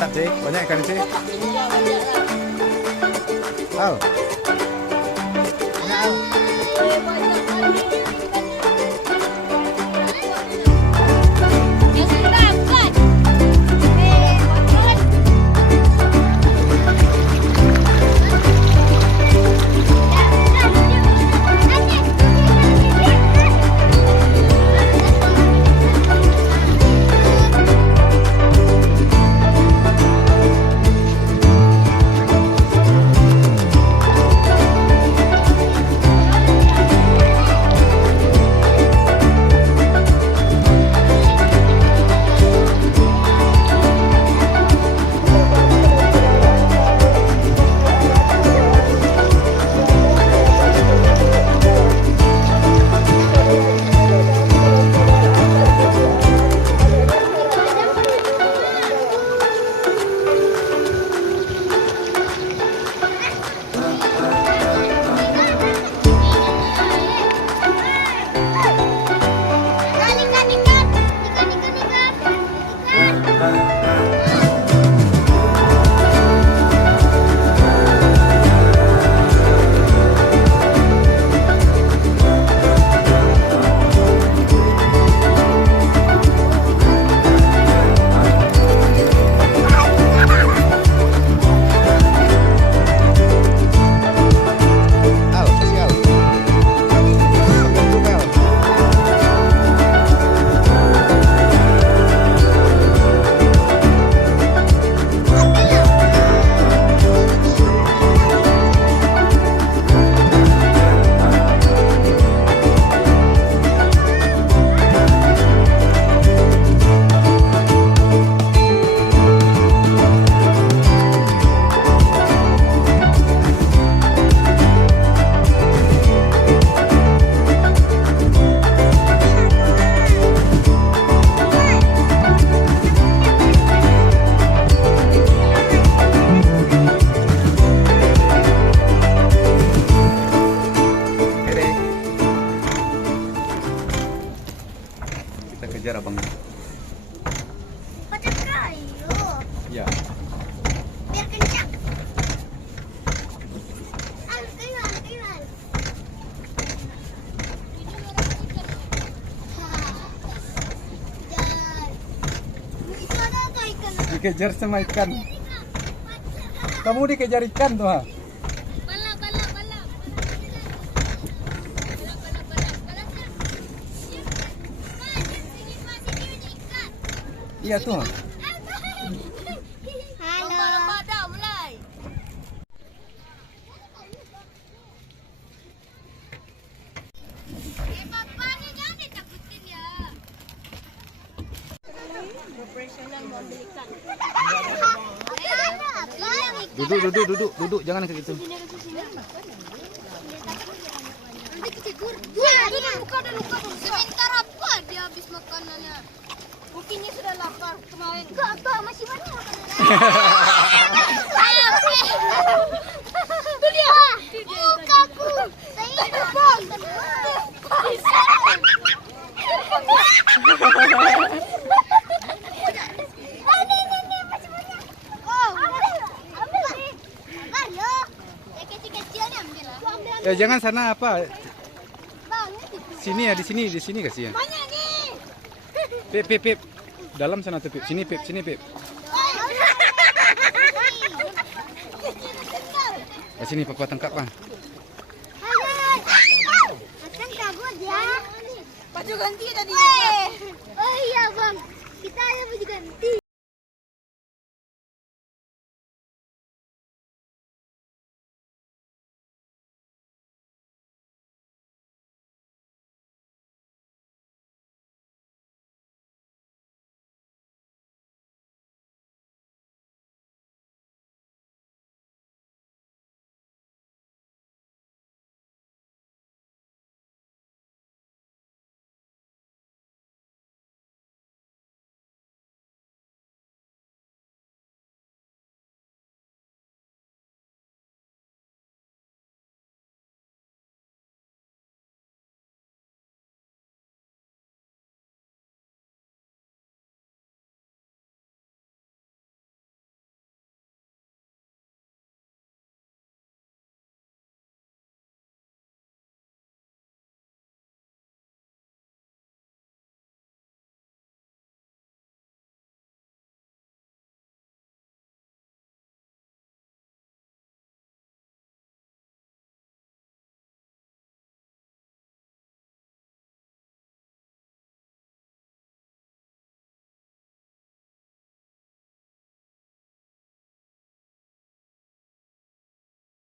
Mantap sih, banyak ikan sih. Al. Kejar abang. Pacar kayu. Ya. Biar kencang. Alkilan. Dikejar sama ikan. Kamu dikejar ikan tuh, ha? Iya tuh. Halo. Mulai. Papanya jangan ditakutin ya. Profesional mau belikan. Duduk, jangan kayak gitu. Nanti kecekur. Udah luka. Sebentar apa dia habis makanannya? Mungkinnya sudah lapar kemarin. Kak, masih banyak makanannya. Itu dia. Mukaku. Saya bang. Ini masih banyak. Oh, ambil nih. Ayo. Yang kecil-kecil nih ambil. Ya jangan sana apa? Bang, Sini ya, di sini kasih ya. banyak nih. Pip. Dalam sana tuh, Pip. Sini, Pip. Sini papa tangkap, Pak. Akan kabut ya. Baju ganti tadi.